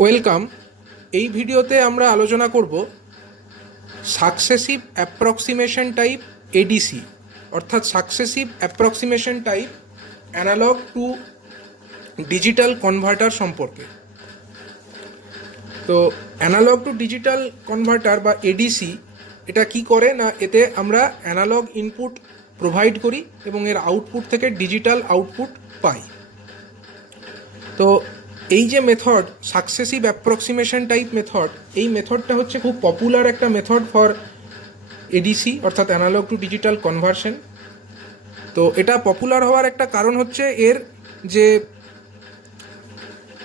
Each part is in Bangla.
ওয়েলকাম। এই ভিডিওতে আমরা আলোচনা করব সাকসেসিভ অ্যাপ্রক্সিমেশন টাইপ এডিসি, অর্থাৎ successive approximation type analogue to digital converter সম্পর্কে। তো অ্যানালগ টু ডিজিটাল কনভার্টার বা এডিসি এটা কি করে না, এতে আমরা অ্যানালগ ইনপুট প্রোভাইড করি এবং এর আউটপুট থেকে ডিজিটাল আউটপুট পাই। তো এই যে method successive approximation type method, এই মেথডটা হচ্ছে খুব পপুলার একটা মেথড ফর এডিসি অর্থাৎ অ্যানালগ টু ডিজিটাল কনভার্সন। তো এটা পপুলার হওয়ার একটা কারণ হচ্ছে এর যে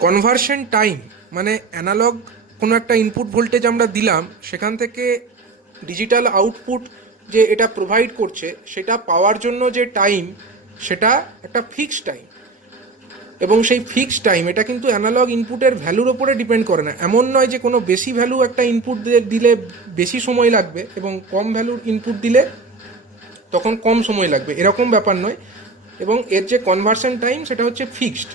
কনভার্সন টাইম, মানে অ্যানালগ কোনো একটা ইনপুট ভোল্টেজ আমরা দিলাম, সেখান থেকে ডিজিটাল আউটপুট যে এটা প্রোভাইড করছে সেটা পাওয়ার জন্য যে টাইম, সেটা একটা ফিক্সড টাইম। এবং সেই ফিক্সড টাইম এটা কিন্তু অ্যানালগ ইনপুটের ভ্যালুর ওপরে ডিপেন্ড করে না। এমন নয় যে কোনো বেশি ভ্যালু একটা ইনপুট দিলে বেশি সময় লাগবে এবং কম ভ্যালুর ইনপুট দিলে তখন কম সময় লাগবে, এরকম ব্যাপার নয়। এবং এর যে কনভার্সন টাইম সেটা হচ্ছে ফিক্সড।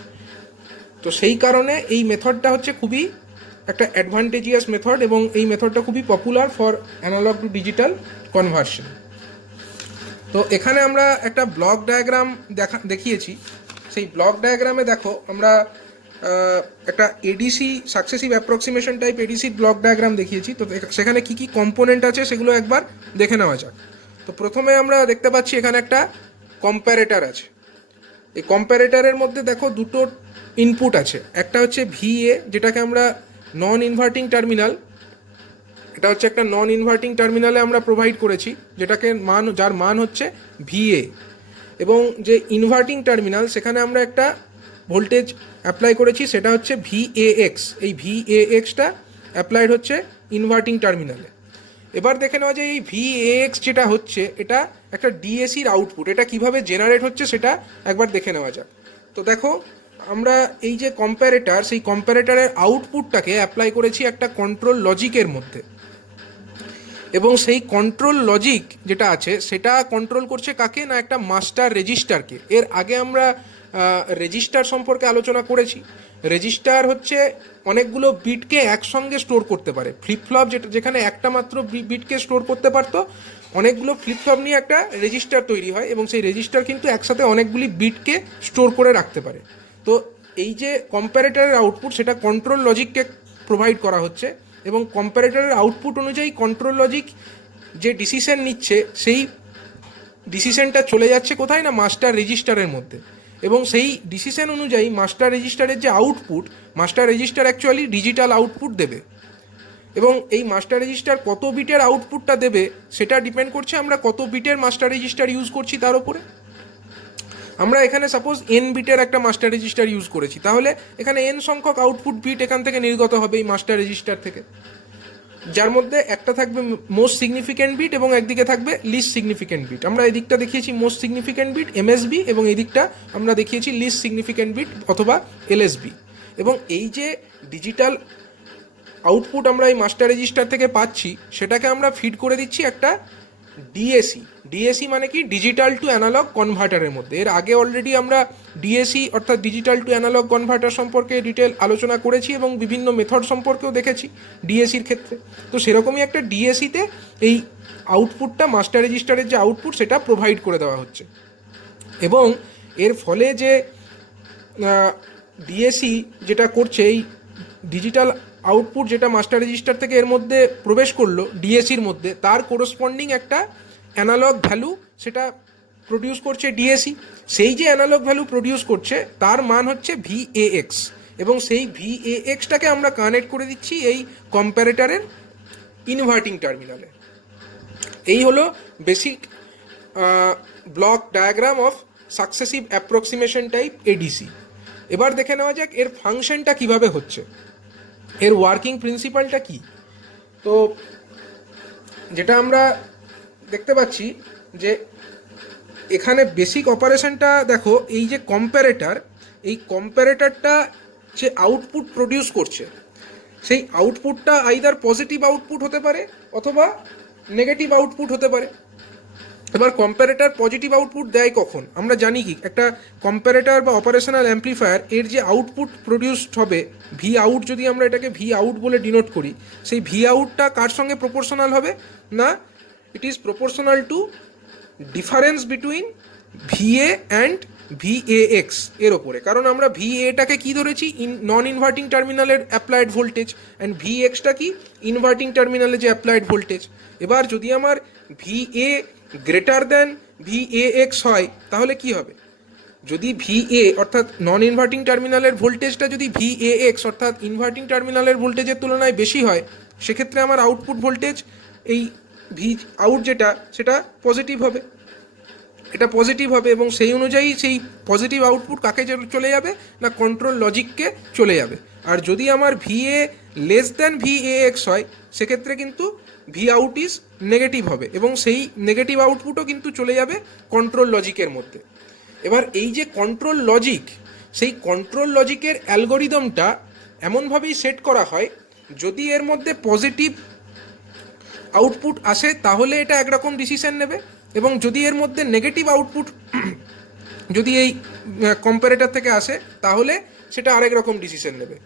তো সেই কারণে এই মেথডটা হচ্ছে খুবই একটা অ্যাডভান্টেজিয়াস মেথড এবং এই মেথডটা খুবই popular for analogue to digital conversion. তো এখানে আমরা একটা ব্লক ডায়াগ্রাম দেখিয়েছি। সেই ব্লক ডায়াগ্রামে দেখো আমরা একটা ADC successive approximation type ADC block diagram দেখিয়েছি। তো সেখানে কি কি কম্পোনেন্ট আছে সেগুলো একবার দেখে নেওয়া যাক। তো প্রথমে আমরা দেখতে পাচ্ছি এখানে একটা কম্প্যারেটর আছে। এই কম্প্যারেটরের মধ্যে দেখো দুটো ইনপুট আছে। একটা হচ্ছে ভিএ, যেটাকে আমরা নন ইনভার্টিং টার্মিনাল, এটা হচ্ছে একটা নন ইনভার্টিং টার্মিনালে আমরা প্রোভাইড করেছি, যেটাকে যার মান হচ্ছে ভিএ। এবং যে ইনভার্টিং টার্মিনাল, সেখানে আমরা একটা ভোল্টেজ অ্যাপ্লাই করেছি, সেটা হচ্ছে ভিএএক্স। এই ভিএএক্সটা অ্যাপ্লাইড হচ্ছে ইনভার্টিং টার্মিনালে। এবার দেখে নেওয়া যায় এই ভিএএক্স যেটা হচ্ছে এটা একটা ডিএসির আউটপুট। এটা কিভাবে জেনারেট হচ্ছে সেটা একবার দেখে নেওয়া যাক। তো দেখো আমরা এই যে কম্প্যারেটর, সেই কম্প্যারেটরের আউটপুটটাকে অ্যাপ্লাই করেছি একটা কন্ট্রোল লজিকের মধ্যে। এবং সেই কন্ট্রোল লজিক যেটা আছে সেটা কন্ট্রোল করছে কাকে না, একটা মাস্টার রেজিস্টারকে। এর আগে আমরা রেজিস্টার সম্পর্কে আলোচনা করেছি। রেজিস্টার হচ্ছে অনেকগুলো বিটকে একসঙ্গে স্টোর করতে পারে। ফ্লিপফ্লপ যেখানে একটা মাত্র বিটকে স্টোর করতে পারতো, অনেকগুলো ফ্লিপফ্লপ নিয়ে একটা রেজিস্টার তৈরি হয় এবং সেই রেজিস্টার কিন্তু একসাথে অনেকগুলি বিটকে স্টোর করে রাখতে পারে। তো এই যে কম্প্যারেটরের আউটপুট, সেটা কন্ট্রোল লজিককে প্রোভাইড করা হচ্ছে এবং কম্প্যারেটরের আউটপুট অনুযায়ী কন্ট্রোল লজিক যে ডিসিশন নিচ্ছে, সেই ডিসিশনটা চলে যাচ্ছে কোথায় না, মাস্টার রেজিস্টারের মধ্যে। এবং সেই ডিসিশন অনুযায়ী মাস্টার রেজিস্টারের যে output, master register actually digital output দেবে। এবং এই মাস্টার রেজিস্টার কত বিটের আউটপুটটা দেবে সেটা ডিপেন্ড করছে আমরা কত বিটের মাস্টার রেজিস্টার ইউজ করছি তার উপরে। আমরা এখানে সাপোজ এন বিটের একটা মাস্টার রেজিস্টার ইউজ করেছি, তাহলে এখানে এন সংখ্যক আউটপুট বিট এখান থেকে নির্গত হবে এই মাস্টার রেজিস্টার থেকে, যার মধ্যে একটা থাকবে মোস্ট সিগনিফিক্যান্ট বিট এবং একদিকে থাকবে লিস্ট সিগনিফিক্যান্ট বিট। আমরা এই দিকটা দেখিয়েছি মোস্ট সিগনিফিক্যান্ট বিট এমএসবি এবং এই দিকটা আমরা দেখিয়েছি লিস্ট সিগনিফিক্যান্ট বিট অথবা এলএসবি। এবং এই যে ডিজিটাল আউটপুট আমরা এই মাস্টার রেজিস্টার থেকে পাচ্ছি, সেটাকে আমরা ফিড করে দিচ্ছি একটা ডিএসি। ডিএসি মানে কি, ডিজিটাল টু অ্যানালগ কনভার্টারের মধ্যে। এর আগে অলরেডি আমরা ডিএসি অর্থাৎ ডিজিটাল টু অ্যানালগ কনভার্টার সম্পর্কে ডিটেল আলোচনা করেছি এবং বিভিন্ন মেথড সম্পর্কেও দেখেছি ডিএসির ক্ষেত্রে। তো সেরকমই একটা ডিএসিতে এই আউটপুটটা মাস্টার রেজিস্টারের যে আউটপুট সেটা প্রোভাইড করে দেওয়া হচ্ছে। এবং এর ফলে যে ডিএসি যেটা করছে, এই ডিজিটাল আউটপুট যেটা মাস্টার রেজিস্টার থেকে এর মধ্যে প্রবেশ করলো ডিএসির মধ্যে, তার কোরসপন্ডিং একটা অ্যানালগ ভ্যালু সেটা প্রডিউস করছে ডিএসি। সেই যে অ্যানালগ ভ্যালু প্রডিউস করছে তার মান হচ্ছে ভিএএক্স এবং সেই ভিএএক্সটাকে আমরা কানেক্ট করে দিচ্ছি এই কম্প্যারেটরের ইনভার্টিং টার্মিনালে। এই হলো basic block diagram of successive approximation type ADC. এবার দেখে নেওয়া যাক এর ফাংশনটা কিভাবে হচ্ছে, এর ওয়ার্কিং প্রিন্সিপালটা কি। তো যেটা আমরা দেখতে পাচ্ছি যে এখানে বেসিক অপারেশনটা দেখো, এই যে কম্প্যারেটর, এই কম্প্যারেটরটা যে আউটপুট প্রডিউস করছে, সেই আউটপুটটা আইদার পজিটিভ আউটপুট হতে পারে অথবা নেগেটিভ আউটপুট হতে পারে। এবার কম্প্যারেটর পজিটিভ আউটপুট দেয় কখন? আমরা জানি কি একটা কম্প্যারেটর বা অপারেশনাল অ্যাম্প্লিফায়ার এর যে আউটপুট প্রডিউসড হবে ভি আউট, যদি আমরা এটাকে ভি আউট বলে ডিনোট করি, সেই ভি আউটটা কার সঙ্গে প্রপোর্শনাল হবে না, it is proportional to difference between V A and V A X এর ওপরে। কারণ আমরা ভিএটাকে কি ধরেছি, নন ইনভার্টিং টার্মিনালের অ্যাপ্লাইড ভোল্টেজ, অ্যান্ড ভিএক্সটা কি ইনভার্টিং টার্মিনালে যে অ্যাপ্লাইড ভোল্টেজ। এবার যদি আমার ভিএ গ্রেটার দ্যান ভিএএক্স হয় তাহলে কি হবে? যদি ভিএ অর্থাৎ নন ইনভার্টিং টার্মিনালের ভোল্টেজটা যদি ভিএএক্স অর্থাৎ ইনভার্টিং টার্মিনালের ভোল্টেজের তুলনায় বেশি হয়, সেক্ষেত্রে আমার আউটপুট ভোল্টেজ এই ভি আউট যেটা সেটা পজিটিভ হবে, এটা পজিটিভ হবে। এবং সেই অনুযায়ী সেই পজিটিভ আউটপুট কাকে চলে যাবে না কন্ট্রোল লজিককে চলে যাবে। আর যদি আমার ভিএ লেস দ্যান ভিএএক্স হয় সেক্ষেত্রে কিন্তু ভি আউট ইজ নেগেটিভ হবে এবং সেই নেগেটিভ আউটপুটও কিন্তু চলে যাবে কন্ট্রোল লজিকের মধ্যে। এবার এই যে কন্ট্রোল লজিক, সেই কন্ট্রোল লজিকের অ্যালগোরিদমটা এমনভাবেই সেট করা হয়, যদি এর মধ্যে পজিটিভ আউটপুট আসে তাহলে এটা একরকম ডিসিশন নেবে, এবং যদি এর মধ্যে নেগেটিভ আউটপুট যদি এই কম্পারেটর থেকে আসে তাহলে সেটা আরেক রকম ডিসিশন নেবে।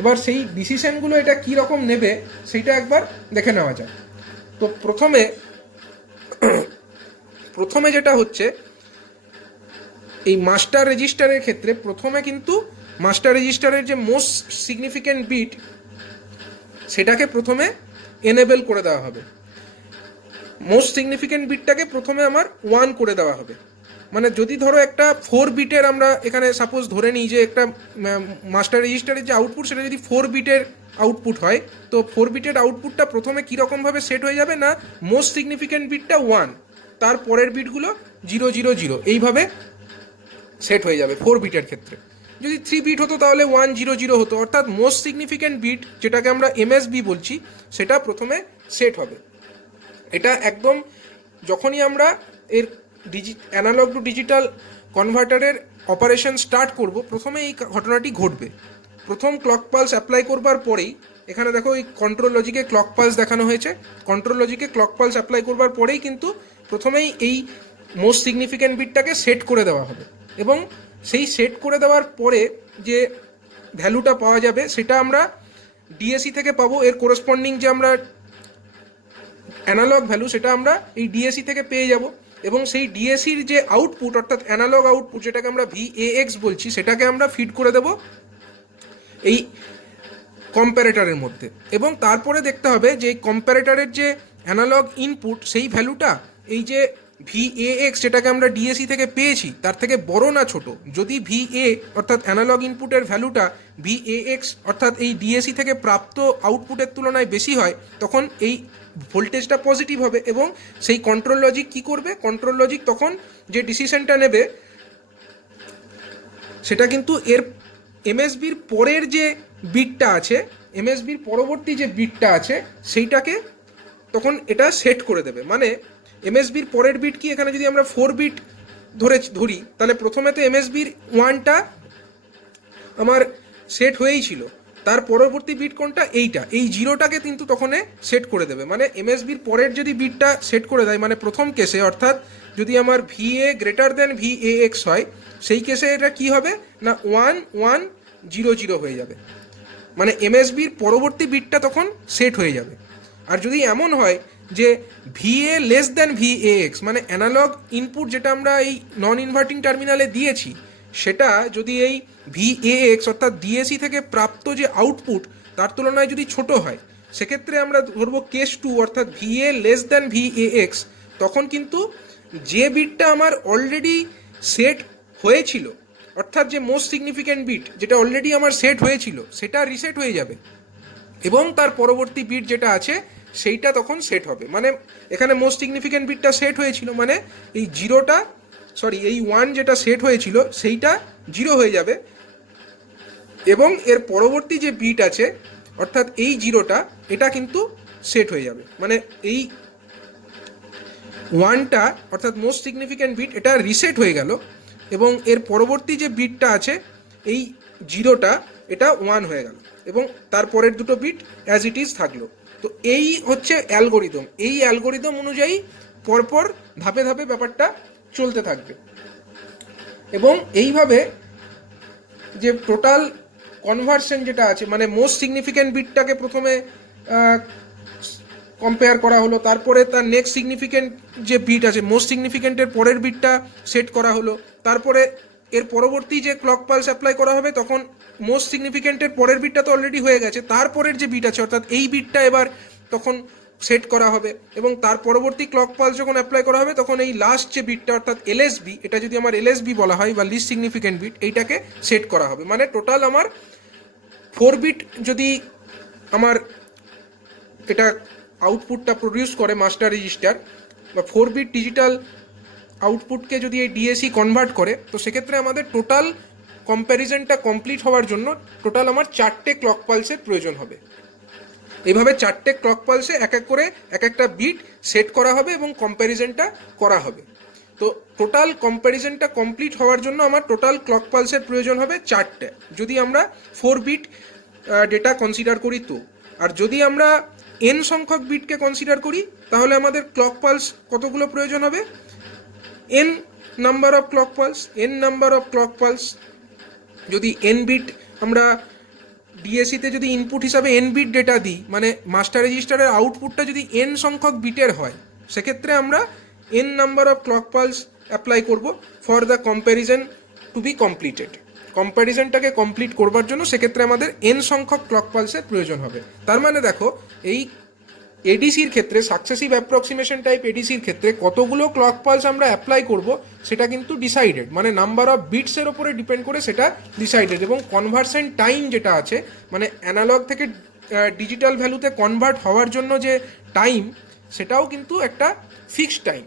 এবার সেই ডিসিশনগুলো এটা কী রকম নেবে সেইটা একবার দেখে নেওয়া যায়। তো প্রথমে যেটা হচ্ছে, এই মাস্টার রেজিস্টারের ক্ষেত্রে প্রথমে কিন্তু মাস্টার রেজিস্টারের যে মোস্ট সিগনিফিক্যান্ট বিট সেটাকে প্রথমে এনেবল করে দেওয়া হবে। মোস্ট সিগনিফিক্যান্ট বিটটাকে প্রথমে আমার 1 করে দেওয়া হবে। মানে যদি ধরো একটা 4 বিটের আমরা এখানে সাপোজ ধরে নিই যে একটা মাস্টার রেজিস্টারের যে আউটপুট সেটা যদি 4 বিটের আউটপুট হয়, তো 4 বিটের আউটপুটটা প্রথমে কীরকমভাবে সেট হয়ে যাবে না, মোস্ট সিগনিফিক্যান্ট বিটটা 1, তার পরের বিটগুলো 0 0 0 এইভাবে সেট হয়ে যাবে 4 বিটের ক্ষেত্রে। যদি 3 বিট হতো তাহলে 1 0 0 হতো, অর্থাৎ মোস্ট সিগনিফিক্যান্ট বিট যেটাকে আমরা এমএসবি বলছি সেটা প্রথমে সেট হবে। এটা একদম যখনই আমরা এর অ্যানালগ টু ডিজিটাল কনভার্টারের অপারেশন স্টার্ট করব, প্রথমে এই ঘটনাটি ঘটবে। প্রথম ক্লক পালস অ্যাপ্লাই করবার পরেই, এখানে দেখো এই কন্ট্রোল লজিকে ক্লক পালস দেখানো হয়েছে, কন্ট্রোল লজিকে ক্লক পালস অ্যাপ্লাই করবার পরেই কিন্তু প্রথমেই এই মোস্ট সিগনিফিক্যান্ট বিটটাকে সেট করে দেওয়া হবে, এবং সেই সেট করে দেওয়ার পরে যে ভ্যালুটা পাওয়া যাবে সেটা আমরা ডিএসি থেকে পাবো। এর কোরেসপন্ডিং যে আমরা অ্যানালগ ভ্যালু সেটা আমরা এই ডিএসি থেকে পেয়ে যাব, এবং সেই ডিএসির যে আউটপুট অর্থাৎ অ্যানালগ আউটপুট যেটাকে আমরা ভিএএক্স বলছি সেটাকে আমরা ফিড করে দেব এই কম্প্যারেটরের মধ্যে। এবং তারপরে দেখতে হবে যে এই কম্প্যারেটরের যে অ্যানালগ ইনপুট সেই ভ্যালুটা এই যে ভিএএক্স যেটাকে আমরা ডিএসি থেকে পেয়েছি তার থেকে বড় না ছোট। যদি ভিএ অর্থাৎ অ্যানালগ ইনপুটের ভ্যালুটা ভিএএক্স অর্থাৎ এই ডিএসি থেকে প্রাপ্ত আউটপুটের তুলনায় বেশি হয়, তখন এই ভোল্টেজটা পজিটিভ হবে, এবং সেই কন্ট্রোল লজিক কী করবে, কন্ট্রোল লজিক তখন যে ডিসিশনটা নেবে সেটা কিন্তু এর এমএসবির পরের যে বিটটা আছে, এমএসবির পরবর্তী যে বিটটা আছে সেইটাকে তখন এটা সেট করে দেবে। মানে এমএসবির পরের বিট কি, এখানে যদি আমরা 4 বিট ধরি তাহলে প্রথমে তো এমএসবির 1টা আমার সেট হয়েই ছিল, তার পরবর্তী বিট কোনটা, এইটা, এই 0টাকে কিন্তু তখন সেট করে দেবে। মানে এমএসবির পরের যদি বিটটা সেট করে দেয়, মানে প্রথম কেসে অর্থাৎ যদি আমার ভিএ গ্রেটার দ্যান ভিএএক্স হয়, সেই কেসে এটা কি হবে না 1 1 0 0 হয়ে যাবে, মানে এমএসবির পরবর্তী বিটটা তখন সেট হয়ে যাবে। আর যদি এমন হয় যে ভিএ লেস দ্যান ভিএএক্স, মানে অ্যানালগ ইনপুট যেটা আমরা এই নন ইনভার্টিং টার্মিনালে দিয়েছি সেটা যদি এই ভিএএক্স অর্থাৎ ডিএসি থেকে প্রাপ্ত যে আউটপুট তার তুলনায় যদি ছোট হয়, সেক্ষেত্রে আমরা ধরবো কেস 2 অর্থাৎ ভিএ লেস দ্যান ভিএএক্স। তখন কিন্তু যে বিটটা আমার অলরেডি সেট হয়েছিল অর্থাৎ যে মোস্ট সিগনিফিক্যান্ট বিট যেটা অলরেডি আমার সেট হয়েছিল সেটা রিসেট হয়ে যাবে, এবং তার পরবর্তী বিট যেটা আছে সেইটা তখন সেট হবে। মানে এখানে মোস্ট সিগনিফিক্যান্ট বিটটা সেট হয়েছিল, মানে এই এই 1 যেটা সেট হয়েছিল সেইটা 0 হয়ে যাবে, এবং এর পরবর্তী যে বিট আছে অর্থাৎ এই 0টা এটা কিন্তু সেট হয়ে যাবে। মানে এই 1টা অর্থাৎ মোস্ট সিগনিফিক্যান্ট বিট এটা রিসেট হয়ে গেল, এবং এর পরবর্তী যে বিটটা আছে এই 0টা এটা 1 হয়ে গেল, এবং তারপরের দুটো বিট অ্যাজ ইট ইজ থাকলো। তো এই হচ্ছে অ্যালগোরিদম। এই অ্যালগোরিদম অনুযায়ী পরপর ধাপে ধাপে ব্যাপারটা চলতে থাকবে। এবং এইভাবে যে টোটাল কনভার্সন যেটা আছে, মানে মোস্ট সিগনিফিক্যান্ট বিটটাকে প্রথমে কম্পেয়ার করা হলো, তারপরে তার নেক্সট সিগনিফিক্যান্ট যে বিট আছে মোস্ট সিগনিফিক্যান্টের পরের বিটটা সেট করা হলো, তারপরে এর পরবর্তী যে ক্লক পালস অ্যাপ্লাই করা হবে তখন মোস্ট সিগনিফিক্যান্টের পরের বিটটা তো অলরেডি হয়ে গেছে, তারপরের যে বিট আছে অর্থাৎ এই বিটটা এবার তখন সেট করা হবে, এবং তার পরবর্তী ক্লক পালস যখন অ্যাপ্লাই করা হবে তখন এই লাস্ট যে বিটটা অর্থাৎ এলএসবি, এটা যদি আমার এলএসবি বলা হয় বা লিস্ট সিগনিফিক্যান্ট বিট, এইটাকে সেট করা হবে। মানে টোটাল আমার 4 বিট যদি আমার এটা আউটপুটটা প্রডিউস করে মাস্টার রেজিস্টার, বা 4 বিট ডিজিটাল আউটপুটকে যদি এই ডিএসি কনভার্ট করে, তো সেক্ষেত্রে আমাদের টোটাল কম্প্যারিজনটা কমপ্লিট হওয়ার জন্য টোটাল আমার 4টে ক্লক পালসের প্রয়োজন হবে। এইভাবে 4টে ক্লক পালসে এক এক করে এক একটা বিট সেট করা হবে এবং কম্প্যারিজনটা করা হবে। তো টোটাল কম্প্যারিজনটা কমপ্লিট হওয়ার জন্য আমার টোটাল ক্লক পালসের প্রয়োজন হবে 4টে, যদি আমরা 4 বিট ডেটা কনসিডার করি তো। আর যদি আমরা এন সংখ্যক বিটকে কনসিডার করি তাহলে আমাদের ক্লক পালস কতগুলো প্রয়োজন হবে? N number of clock pulse. N number of clock pulse যদি এন বিট আমরা ডিএসিতে যদি ইনপুট হিসাবে এন বিট ডেটা দিই, মানে মাস্টার রেজিস্টারের আউটপুটটা যদি এন সংখ্যক বিটের হয়, সেক্ষেত্রে আমরা N number of clock pulse apply করব for the comparison to be completed. কম্প্যারিজনটাকে কমপ্লিট করবার জন্য সেক্ষেত্রে আমাদের এন সংখ্যক ক্লক পালসের প্রয়োজন হবে। তার মানে দেখো, এই এডিসির ক্ষেত্রে সাকসেসিভ অ্যাপ্রক্সিমেশন টাইপ এডিসির ক্ষেত্রে কতগুলো ক্লক পালস আমরা অ্যাপ্লাই করব সেটা কিন্তু ডিসাইডেড, মানে নাম্বার অফ বিটসের ওপরে ডিপেন্ড করে সেটা ডিসাইডেড। এবং কনভার্সন টাইম যেটা আছে, মানে অ্যানালগ থেকে ডিজিটাল ভ্যালুতে কনভার্ট হওয়ার জন্য যে টাইম, সেটাও কিন্তু একটা ফিক্সড টাইম,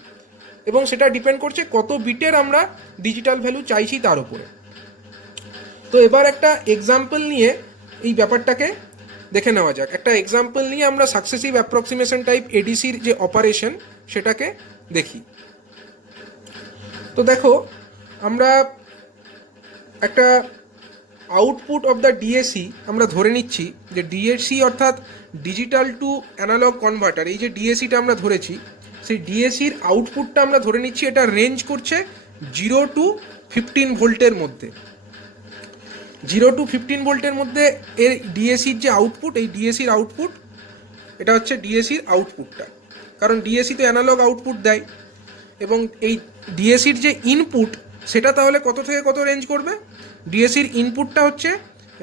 এবং সেটা ডিপেন্ড করছে কত বিটের আমরা ডিজিটাল ভ্যালু চাইছি তার উপরে। তো এবার একটা এক্সাম্পল নিয়ে এই ব্যাপারটাকে দেখে নেওয়া যাক। একটা এক্সাম্পল নিয়ে আমরা সাকসেসিভ অ্যাপ্রক্সিমেশন টাইপ এডিসির যে অপারেশন সেটাকে দেখি। তো দেখো, আমরা একটা আউটপুট অফ দ্য ডিএসি আমরা ধরে নিচ্ছি যে ডিএসি অর্থাৎ ডিজিটাল টু অ্যানালগ কনভার্টার, এই যে ডিএসিটা আমরা ধরেছি, সেই ডিএসির আউটপুটটা আমরা ধরে নিচ্ছি এটা রেঞ্জ করছে 0 to 15 ভোল্টের মধ্যে। 0 to 15 ভোল্টের মধ্যে এর ডিএসির যে আউটপুট, এই ডিএসির আউটপুট, এটা হচ্ছে ডিএসির আউটপুটটা, কারণ ডিএসি তো অ্যানালগ আউটপুট দেয়। এবং এই ডিএসির যে ইনপুট, সেটা তাহলে কত থেকে কত রেঞ্জ করবে? ডিএসির ইনপুটটা হচ্ছে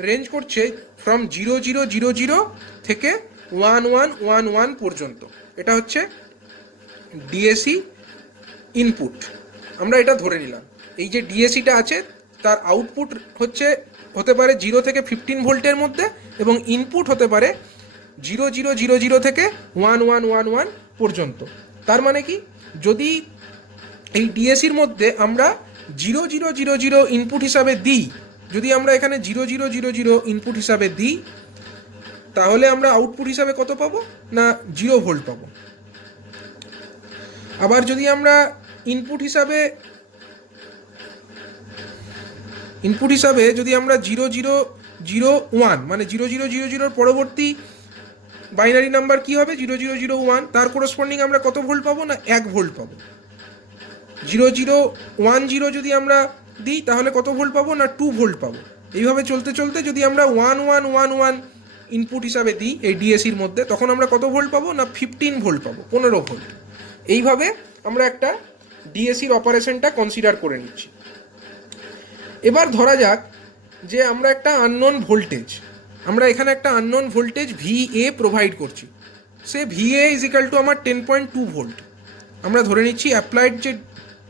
রেঞ্জ করছে ফ্রম 0000 থেকে 1111 পর্যন্ত। এটা হচ্ছে ডিএসি ইনপুট, আমরা এটা ধরে নিলাম। এই যে ডিএসিটা আছে তার আউটপুট হতে পারে 0 থেকে 15 ভোল্টের মধ্যে, এবং ইনপুট হতে পারে 0000 থেকে 1111 পর্যন্ত। তার মানে কি, যদি এই ডিএসির মধ্যে আমরা 0000 ইনপুট হিসাবে দিই, যদি আমরা এখানে 0000 ইনপুট হিসাবে দিই, তাহলে আমরা আউটপুট হিসাবে কত পাবো? না 0 ভোল্ট পাবো। আবার যদি আমরা ইনপুট হিসাবে যদি আমরা 0001, মানে 0000 পরবর্তী বাইনারি নাম্বার কি হবে? 0001, তার করসপন্ডিং আমরা কত ভোল্ট পাবো? না 1 ভোল্ট পাবো। 0010 যদি আমরা দিই তাহলে কত ভোল্ট পাবো? না 2 ভোল্ট পাবো। এইভাবে চলতে চলতে যদি আমরা 1111 ইনপুট হিসাবে দিই এই ডিএসির মধ্যে, তখন আমরা কত ভোল্ট পাবো? না 15 ভোল্ট পাবো, 15 ভোল্ট। এইভাবে আমরা একটা ডিএসির অপারেশনটা কনসিডার করে নিচ্ছি। এবার ধরা যাক যে আমরা একটা আননোন ভোল্টেজ, আমরা এখানে একটা আননোন ভোল্টেজ VA প্রোভাইড করছি। সে VA ইজ ইকাল টু আমার 10.2 ভোল্ট। আমরা ধরে নিচ্ছি অ্যাপ্লাইড যে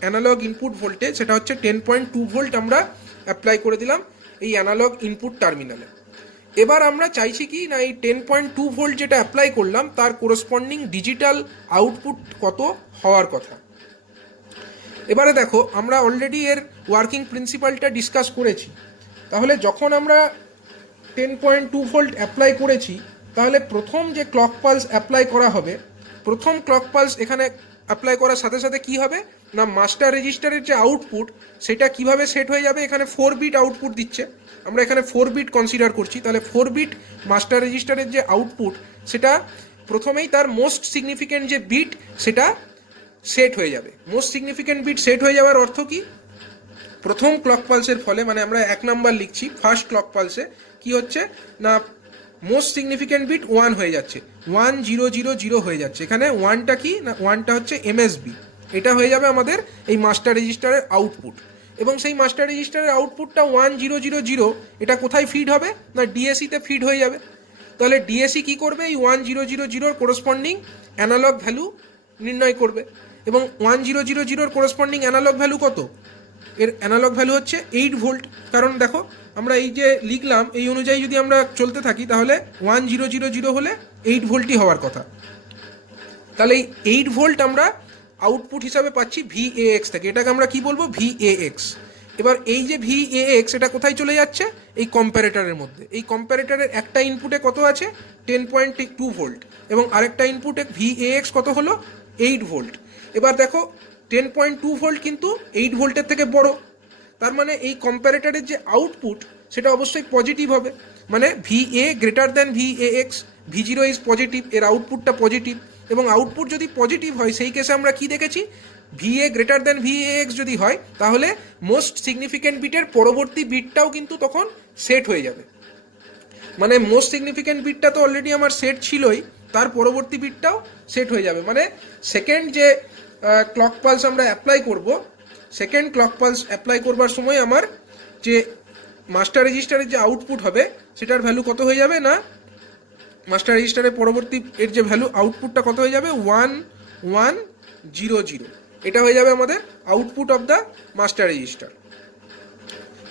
অ্যানালগ ইনপুট ভোল্টেজ সেটা হচ্ছে 10.2 ভোল্ট আমরা অ্যাপ্লাই করে দিলাম এই অ্যানালগ ইনপুট টার্মিনালে। এবার আমরা চাইছি কি না এই 10.2 ভোল্ট যেটা অ্যাপ্লাই করলাম তার কোরসপন্ডিং ডিজিটাল আউটপুট কত হওয়ার কথা। এবারে দেখো, আমরা অলরেডি এর ওয়ার্কিং প্রিন্সিপালটা ডিসকাস করেছি। তাহলে যখন আমরা 10.2 ভোল্ট অ্যাপ্লাই করেছি, তাহলে প্রথম যে ক্লক পালস অ্যাপ্লাই করা হবে, প্রথম ক্লক পালস এখানে অ্যাপ্লাই করার সাথে সাথে কি হবে না মাস্টার রেজিস্টারের যে আউটপুট সেটা কিভাবে সেট হয়ে যাবে। এখানে 4 বিট আউটপুট দিচ্ছে, আমরা এখানে 4 বিট কনসিডার করছি। তাহলে 4 বিট মাস্টার রেজিস্টারের যে আউটপুট সেটা প্রথমেই তার মোস্ট সিগনিফিক্যান্ট যে বিট সেটা সেট হয়ে যাবে। মোস্ট সিগনিফিক্যান্ট বিট সেট হয়ে যাওয়ার অর্থ কি, প্রথম ক্লক পালসের ফলে, মানে আমরা 1 নাম্বার লিখছি, ফার্স্ট ক্লক পালসে কি হচ্ছে না মোস্ট সিগনিফিক্যান্ট বিট 1 হয়ে যাচ্ছে, 1000 হয়ে যাচ্ছে। এখানে 1টা কি না 1টা হচ্ছে এমএসবি, এটা হয়ে যাবে আমাদের এই মাস্টার রেজিস্টারের আউটপুট। এবং সেই মাস্টার রেজিস্টারের আউটপুটটা 1000 এটা কোথায় ফিড হবে না ডিএসিতে ফিড হয়ে যাবে। তাহলে ডিএসি কি করবে, এই 1000 করসপন্ডিং অ্যানালগ ভ্যালু নির্ণয় করবে। এবং 1000 করসপন্ডিং অ্যানালগ ভ্যালু কত, এর অ্যানালগ ভ্যালু হচ্ছে 8 ভোল্ট। কারণ দেখো আমরা এই যে লিখলাম এই অনুযায়ী যদি আমরা চলতে থাকি তাহলে 1000 হলে 8 ভোল্টই হওয়ার কথা। তাহলে এই 8 ভোল্ট আমরা আউটপুট হিসাবে পাচ্ছি ভিএএক্স থেকে, এটাকে আমরা কি বলবো ভিএএক্স। এবার এই যে ভিএএক্স এটা কোথায় চলে যাচ্ছে, এই কম্প্যারেটরের মধ্যে। এই কম্প্যারেটরের একটা ইনপুটে কত আছে 10.2 ভোল্ট এবং আরেকটা ইনপুটে ভিএএক্স কত হলো 8 ভোল্ট। এবার দেখো 10.2 ভোল্ট কিন্তু 8 ভোল্টের থেকে বড়, তার মানে এই কম্প্যারেটরের যে আউটপুট সেটা অবশ্যই পজিটিভ হবে, মানে V A greater than V A X, V0 is positive, এর আউটপুটটা পজিটিভ। এবং আউটপুট যদি পজিটিভ হয় সেই কেসে আমরা কি দেখেছি, ভিএ গ্রেটার দ্যান ভিএএক্স যদি হয় তাহলে মোস্ট সিগনিফিক্যান্ট বিটের পরবর্তী বিটটাও কিন্তু তখন সেট হয়ে যাবে। মানে মোস্ট সিগনিফিক্যান্ট বিটটা তো অলরেডি আমার সেট ছিলই, তার পরবর্তী বিটটাও সেট হয়ে যাবে। মানে সেকেন্ড যে ক্লক পালস আমরা অ্যাপ্লাই করব, সেকেন্ড ক্লক পালস অ্যাপ্লাই করবার সময় আমার যে মাস্টার রেজিস্টারের যে আউটপুট হবে সেটার ভ্যালু কত হয়ে যাবে না, মাস্টার রেজিস্টারের পরবর্তী এর যে ভ্যালু আউটপুটটা কত হয়ে যাবে 1100, এটা হয়ে যাবে আমাদের output of the master register.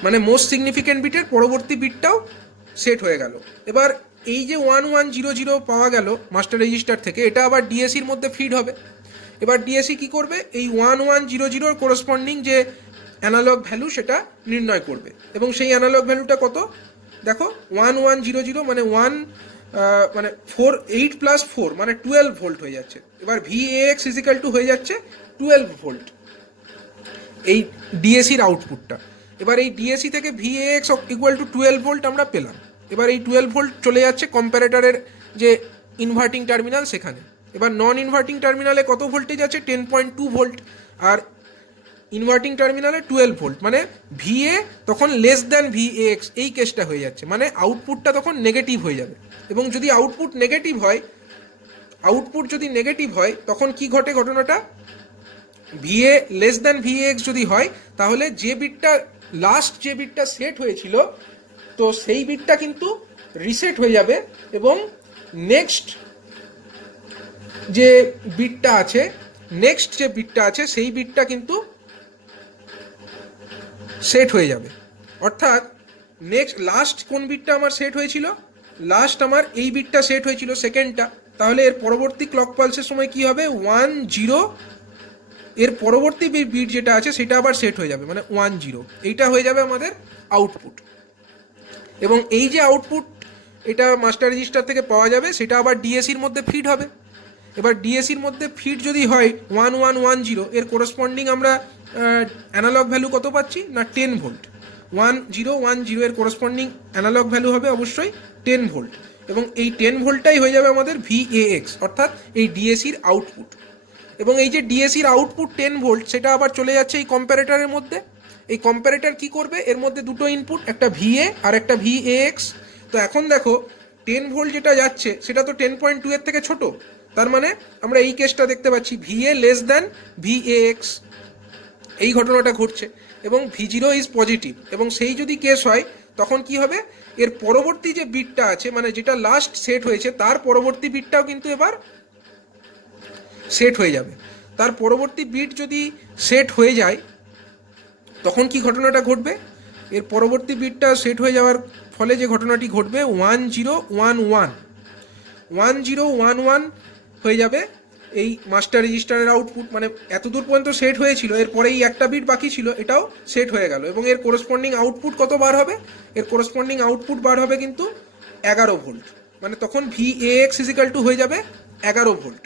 মানে মোস্ট সিগনিফিক্যান্ট বিটের পরবর্তী বিটটাও সেট হয়ে গেল। এবার এই যে 1100 পাওয়া গেল মাস্টার রেজিস্টার থেকে, এটা আবার ডিএসির মধ্যে ফিড হবে। এবার ডিএসি কি করবে, এই 1100 করসপন্ডিং যে অ্যানালগ ভ্যালু সেটা নির্ণয় করবে। এবং সেই অ্যানালগ ভ্যালুটা কত দেখো 1100 মানে 8 + 4 মানে 12 ভোল্ট হয়ে যাচ্ছে। এবার ভিএএক্স ইজিক্যাল টু হয়ে যাচ্ছে 12 ভোল্ট এই ডিএসির আউটপুটটা। এবার এই ডিএসি থেকে ভিএএক্স ইকুয়াল টু 12 ভোল্ট আমরা পেলাম। এবার এই 12 ভোল্ট চলে যাচ্ছে কম্প্যারেটরের যে ইনভার্টিং টার্মিনাল সেখানে। এবার নন ইনভার্টিং টার্মিনালে কত ভোল্টেজ আছে 10.2 ভোল্ট, আর ইনভার্টিং টার্মিনালে 12 ভোল্ট, মানে ভিএ তখন লেস দ্যান ভিএএক্স, এই কেসটা হয়ে যাচ্ছে। মানে আউটপুটটা তখন নেগেটিভ হয়ে যাবে। এবং যদি আউটপুট নেগেটিভ হয় তখন কি ঘটে ঘটনাটা, ভিএ লেস দ্যান ভিএক্স যদি হয় তাহলে যে বিটটা লাস্ট যে বিটটা সেট হয়েছিল তো সেই বিটটা কিন্তু রিসেট হয়ে যাবে এবং নেক্সট যে বিটটা আছে সেই বিটটা কিন্তু সেট হয়ে যাবে। অর্থাৎ লাস্ট কোন বিটটা আমার সেট হয়েছিল, লাস্ট আমার এই বিটটা সেট হয়েছিল সেকেন্ডটা, তাহলে এর পরবর্তী ক্লক পালসের সময় কি হবে 10, এর পরবর্তী বিট যেটা আছে সেটা আবার সেট হয়ে যাবে, মানে 10, এইটা হয়ে যাবে আমাদের আউটপুট। এবং এই যে আউটপুট এটা মাস্টার রেজিস্টার থেকে পাওয়া যাবে সেটা আবার ডিএসির মধ্যে ফিড হবে। এবার ডিএসির মধ্যে ফিড যদি হয় 1110, এর করসপন্ডিং আমরা অ্যানালগ ভ্যালু কত পাচ্ছি না 10 ভোল্ট। 1010 এর করসপন্ডিং অ্যানালগ ভ্যালু হবে অবশ্যই 10 ভোল্ট। এবং এই 10 ভোল্টটাই হয়ে যাবে আমাদের ভিএএক্স, অর্থাৎ এই ডিএসির আউটপুট। এবং এই যে ডিএসির আউটপুট 10 ভোল্ট সেটা আবার চলে যাচ্ছে এই কম্প্যারেটরের মধ্যে। এই কম্প্যারেটর কি করবে, এর মধ্যে দুটো ইনপুট, একটা ভিএ আর একটা ভিএএক্স। তো এখন দেখো 10 ভোল্ট যেটা যাচ্ছে সেটা তো 10.2 এর থেকে ছোট, তার মানে আমরা এই কেসটা দেখতে পাচ্ছি ভিএ লেস দ্যান ভিএএক্স, এই ঘটনাটা ঘটছে। এবং V0 ইজ পজিটিভ, এবং সেই যদি কেস হয় তখন কি হবে, এর পরবর্তী যে বিটটা আছে মানে যেটা লাস্ট সেট হয়েছে তার পরবর্তী বিটটাও কিন্তু এবার সেট হয়ে যাবে। তার পরবর্তী বিট যদি সেট হয়ে যায় তখন কি ঘটনাটা ঘটবে, এর পরবর্তী বিটটা সেট হয়ে যাওয়ার ফলে যে ঘটনাটি ঘটবে 1011 হয়ে যাবে এই মাস্টার রেজিস্টারের আউটপুট। মানে এতদূর পর্যন্ত সেট হয়েছিল, এরপরে এই একটা বিট বাকি ছিল এটাও সেট হয়ে গেল। এবং এর করসপন্ডিং আউটপুট কত বার হবে, এর করসপন্ডিং আউটপুট বার হবে কিন্তু 11 ভোল্ট। মানে তখন ভিএএক্স ইজিক্যাল টু হয়ে যাবে 11 ভোল্ট।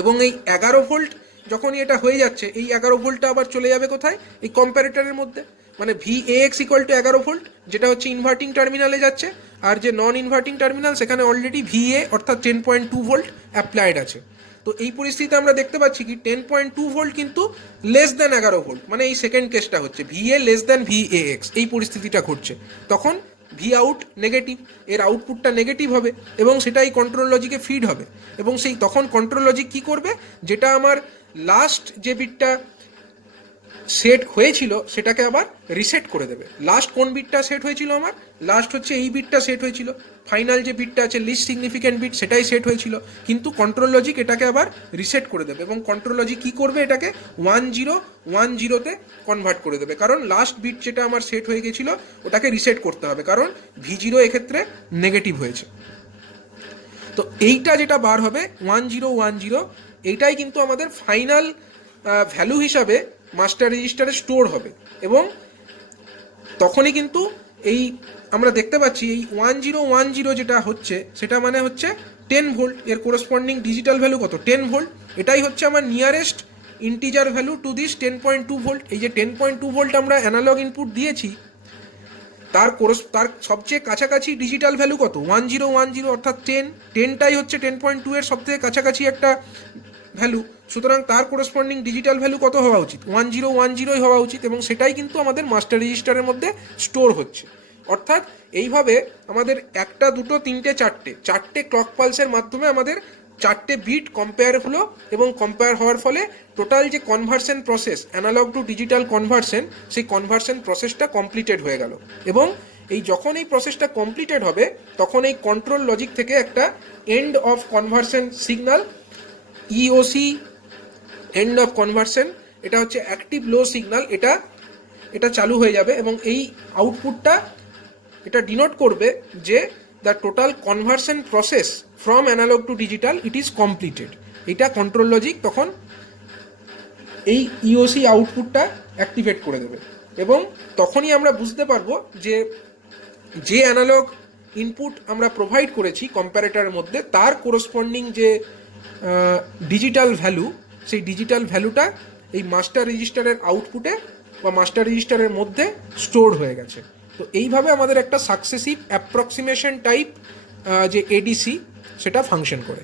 এবং এই 11 ভোল্ট যখনই এটা হয়ে যাচ্ছে এই 11 ভোল্টটা আবার চলে যাবে কোথায়, এই কম্প্যারেটরের মধ্যে। মানে ভিএএক্স ইকুয়াল টু 11 ভোল্ট, যেটা হচ্ছে ইনভার্টিং টার্মিনালে যাচ্ছে, আর যে নন ইনভার্টিং টার্মিনাল সেখানে অলরেডি ভিএ অর্থাৎ 10.2 ভোল্ট অ্যাপ্লাইড আছে। তো এই পরিস্থিতিতে আমরা দেখতে পাচ্ছি কি 10.2 ভোল্ট কিন্তু লেস দ্যান 11 ভোল্ট, মানে এই সেকেন্ড কেসটা হচ্ছে VA লেস দ্যান VAX, এই পরিস্থিতিটা ঘটছে। তখন ভি আউট নেগেটিভ, এর আউটপুটটা নেগেটিভ হবে এবং সেটাই কন্ট্রোল লজিকে ফিড হবে। এবং সেই তখন কন্ট্রোল লজিক কী করবে, যেটা আমার লাস্ট যে বিটটা সেট হয়েছিল সেটাকে আবার রিসেট করে দেবে। লাস্ট কোন বিটটা সেট হয়েছিল আমার? লাস্ট হচ্ছে এই বিটটা সেট হয়েছিল, ফাইনাল যে বিটটা আছে লিস্ট সিগনিফিক্যান্ট বিট সেটাই সেট হয়েছিল, কিন্তু কন্ট্রোল লজিক এটাকে আবার রিসেট করে দেবে এবং কন্ট্রোল লজিক কী করবে, এটাকে 1010তে কনভার্ট করে দেবে, কারণ লাস্ট বিট যেটা আমার সেট হয়ে গেছিলো ওটাকে রিসেট করতে হবে, কারণ V0 এক্ষেত্রে নেগেটিভ হয়েছে। তো এইটা যেটা বার হবে 1010, এইটাই কিন্তু আমাদের ফাইনাল ভ্যালু হিসাবে মাস্টার রেজিস্টারে স্টোর হবে। এবং তখনই কিন্তু এই আমরা দেখতে পাচ্ছি এই 1010 যেটা হচ্ছে সেটা মানে হচ্ছে 10 ভোল্ট, এর কোরসপন্ডিং ডিজিটাল ভ্যালু কত? 10 ভোল্ট। এটাই হচ্ছে আমার nearest integer value to this 10.2 volt. এই যে 10.2 ভোল্ট আমরা অ্যানালগ ইনপুট দিয়েছি, তার সবচেয়ে কাছাকাছি ডিজিটাল ভ্যালু কত? 1010, অর্থাৎ 10টাই হচ্ছে 10.2 এর সবথেকে কাছাকাছি একটা ভ্যালু। সুতরাং তার কোরসপন্ডিং ডিজিটাল ভ্যালু কত হওয়া উচিত? 1010ই হওয়া উচিত, এবং সেটাই কিন্তু আমাদের মাস্টার রেজিস্টারের মধ্যে স্টোর হচ্ছে। অর্থাৎ এইভাবে আমাদের একটা, দুটো, তিনটে, চারটে ক্লক পালসের মাধ্যমে আমাদের চারটে বিট কম্পেয়ার হলো, এবং কম্পেয়ার হওয়ার ফলে টোটাল যে conversion process, analogue to digital conversion, সেই কনভার্সন প্রসেসটা কমপ্লিটেড হয়ে গেল। এবং যখন এই প্রসেসটা কমপ্লিটেড হবে তখন এই কন্ট্রোল লজিক থেকে একটা end of conversion signal, EOC end of conversion, এটা হচ্ছে অ্যাক্টিভ লো সিগন্যাল, এটা চালু হয়ে যাবে এবং এই আউটপুটটা এটা ডিনোট করবে যে the total conversion process from analogue to digital it is completed. এটা কন্ট্রোল লজিক তখন এই EOC আউটপুটটা অ্যাক্টিভেট করে দেবে, এবং তখনই আমরা বুঝতে পারবো যে অ্যানালগ ইনপুট আমরা প্রোভাইড করেছি কম্প্যারেটরের মধ্যে তার কোরসপন্ডিং যে ডিজিটাল ভ্যালু, সেই ডিজিটাল ভ্যালুটা এই মাস্টার রেজিস্টারের আউটপুটে বা মাস্টার রেজিস্টারের মধ্যে স্টোর হয়ে গেছে। তো এইভাবে আমাদের একটা সাকসেসিভ অ্যাপ্রক্সিমেশন টাইপ যে ADC সেটা ফাংশন করে।